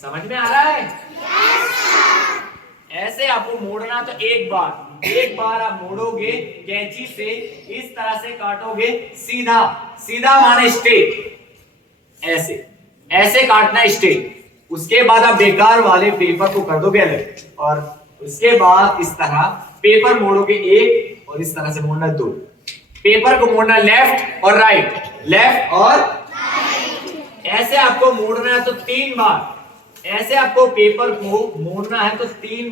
समझ में आ रहा है? ऐसे आपको मोड़ना तो एक बार आप मोड़ोगे कैंची से, इस तरह से काटोगे सीधा सीधा माने स्ट्रेट, ऐसे काटना स्ट्रेट। उसके बाद आप बेकार वाले पेपर को कर दोगे अलग, और उसके बाद इस तरह पेपर मोड़ोगे एक, और इस तरह से मोड़ना दो। पेपर को मोड़ना लेफ्ट और राइट, लेफ्ट और राइट। ऐसे आपको मोड़ना है तो 3 बार, ऐसे आपको पेपर को मोड़ना है तो 3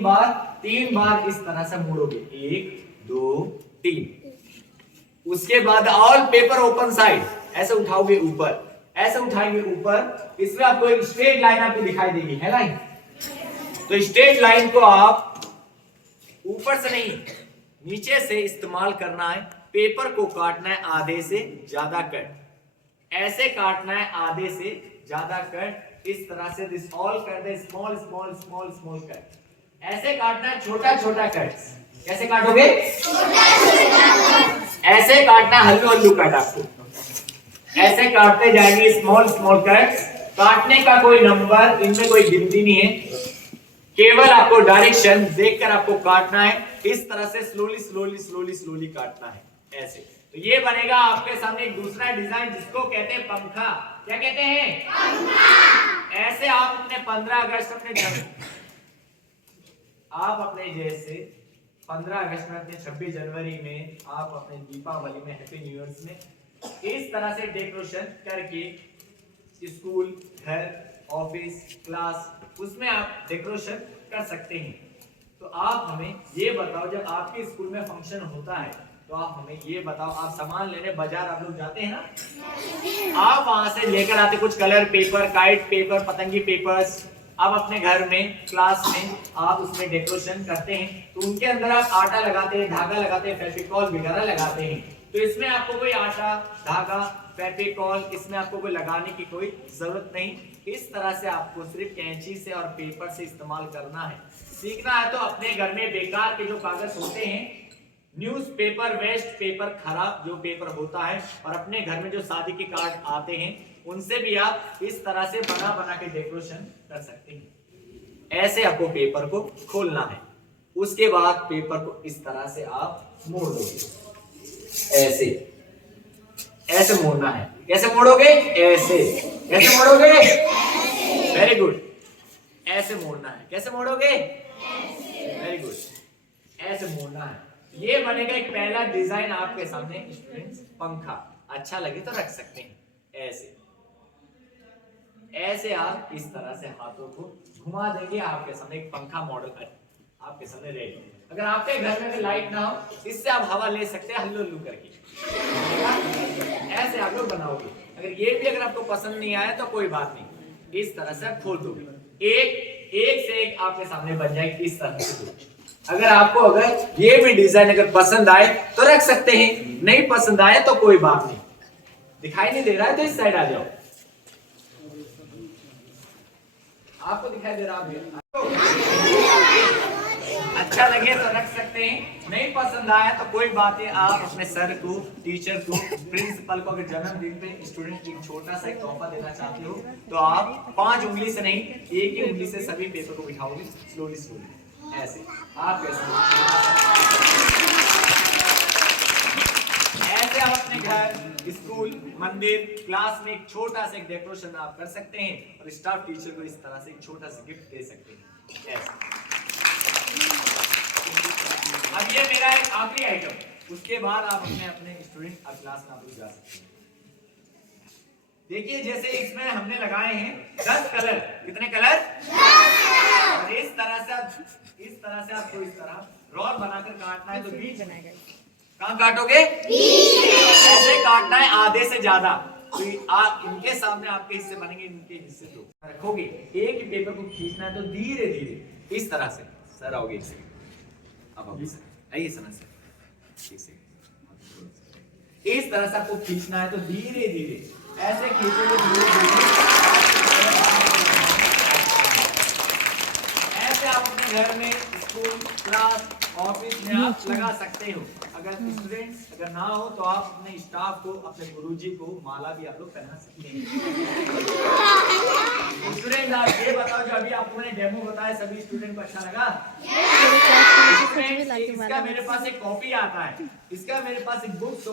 बार इस तरह से मोड़ोगे, 1 2 3। उसके बाद ऑल पेपर ओपन साइड, ऐसे उठाओगे ऊपर, ऐसे उठाएंगे ऊपर। इसमें आपको एक स्ट्रेट लाइन आपको दिखाई देगी, है लाइन? तो स्ट्रेट लाइन को आप ऊपर से नहीं नीचे से इस्तेमाल करना है। पेपर को काटना है आधे से ज्यादा कट, ऐसे काटना है आधे से ज्यादा कट, इस तरह से दिस ऑल कर दे small small small small cut. ऐसे काटना है छोटा छोटा कट। कैसे काटोगे? ऐसे काटना हल्लू हल्लू कट आपको, ऐसे काटते जाएंगे स्मॉल स्मॉल कट। काटने का कोई नंबर, इनमें कोई गिनती नहीं है, केवल आपको डायरेक्शन देखकर आपको काटना है। इस तरह से स्लोली स्लोली स्लोली स्लोली काटना है ऐसे। तो ये बनेगा आपके सामने एक दूसरा डिजाइन जिसको कहते हैं पंखा। क्या कहते हैं? पंखा। ऐसे आप अपने 15 अगस्त आप अपने जैसे 15 अगस्त में, अपने 26 जनवरी में, आप अपने दीपावली में, हैप्पी न्यू ईयर में इस तरह से डेकोरेशन करके स्कूल, घर, ऑफिस, क्लास, उसमें आप डेकोरेशन कर सकते हैं। तो आप हमें ये बताओ, जब आपके स्कूल में फंक्शन होता है तो आप हमें ये बताओ, आप सामान लेने बाजार आप लोग जाते हैं ना, आप वहां से लेकर आते कुछ कलर पेपर, काइट पेपर, पतंगी पेपर्स। आप अपने घर में, क्लास में आप उसमें डेकोरेशन करते हैं, तो उनके अंदर आप आटा लगाते हैं, धागा लगाते हैं, फेविकॉल वगैरह लगाते हैं। तो इसमें आपको कोई आटा, धागा, फेविकॉल, इसमें आपको कोई लगाने की कोई जरूरत नहीं। इस तरह से आपको सिर्फ कैंची से और पेपर से इस्तेमाल करना है। सीखना है तो अपने घर में बेकार के जो कागज होते हैं, न्यूज़पेपर, वेस्ट पेपर, खराब जो पेपर होता है, और अपने घर में जो शादी के कार्ड आते हैं, उनसे भी आप इस तरह से बना बना के डेकोरेशन कर सकते हैं। ऐसे आपको पेपर को खोलना है। उसके बाद पेपर को इस तरह से आप मोड़ दोगे, ऐसे मोड़ना है। कैसे मोड़ोगे? ऐसे। कैसे मोड़ोगे? Very good. ऐसे मोड़ना है। कैसे मोड़ोगे? Very good. ऐसे मोड़ना है। ये बनेगा एक पहला डिजाइन आपके सामने स्टूडेंट्स, पंखा। अच्छा लगे तो रख सकते हैं ऐसे। ऐसे आप इस तरह से हाथों को घुमा देंगे, आपके सामने एक पंखा मॉडल आपके सामने रेडी। अगर आपके घर में लाइट ना हो, इससे आप हवा ले सकते हैं हल्लू हल्लू करके। ऐसे आप लोग बनाओगे। अगर ये भी अगर आपको पसंद नहीं आया तो कोई बात नहीं, इस तरह से आप खोल दोगे, एक से एक आपके सामने बन जाएगी इस तरह से। अगर आपको अगर ये भी डिजाइन अगर पसंद आए तो रख सकते हैं, नहीं पसंद आए तो कोई बात नहीं। दिखाई नहीं दे रहा है तो इस साइड आ जाओ, आपको दिखाई दे रहा है। अच्छा लगे तो रख सकते हैं, नहीं पसंद आया तो कोई बात है। आप अपने सर को, टीचर को, प्रिंसिपल को अगर जन्मदिन पे स्टूडेंट को छोटा सा एक तोहफा देना चाहते हो तो आप 5 उंगली से नहीं, एक ही उंगली से सभी पेपर को बिठाओगे स्लोली स्लोली ऐसे। आप ऐसे आप अपने घर, स्कूल, मंदिर, क्लास में एक छोटा सा एक डेकोरेशन आप कर सकते हैं, और स्टाफ टीचर को इस तरह से एक छोटा सा गिफ्ट दे सकते हैं ऐसे। अब ये मेरा एक आखिरी आइटम, उसके बाद आप अपने स्टूडेंट अब क्लास में आप लोग जा सकते हैं। देखिए जैसे इसमें हमने लगाए हैं 10 कलर। कितने कलर? 10। और इस तरह से आपको इस तरह रोल बनाकर काटना है, तो बीच कहाँ काटोगे? ऐसे काटना है आधे से ज्यादा। तो आप इनके सामने आपके हिस्से बनेंगे, इनके हिस्से तो रखोगे। एक ही पेपर को खींचना है तो धीरे धीरे इस तरह से सर आओगे, अब आइए समय से इस तरह से आपको खींचना है तो धीरे धीरे ऐसे खींचोगे, धीरे धीरे ऐसे आप अपने घर में, स्कूल, क्लास, ऑफिस में आप लगा सकते हो। अगर स्टूडेंट्स अगर ना हो तो आप अपने स्टाफ को, अपने गुरुजी को माला भी आप लोग पहना सकते हैं। स्टूडेंट आप ये बताओ, जो अभी आपको मैंने डेमो बताया सभी स्टूडेंट को अच्छा लगा? इसका मेरे पास एक कॉपी आता है, इसका मेरे पास एक बुक्स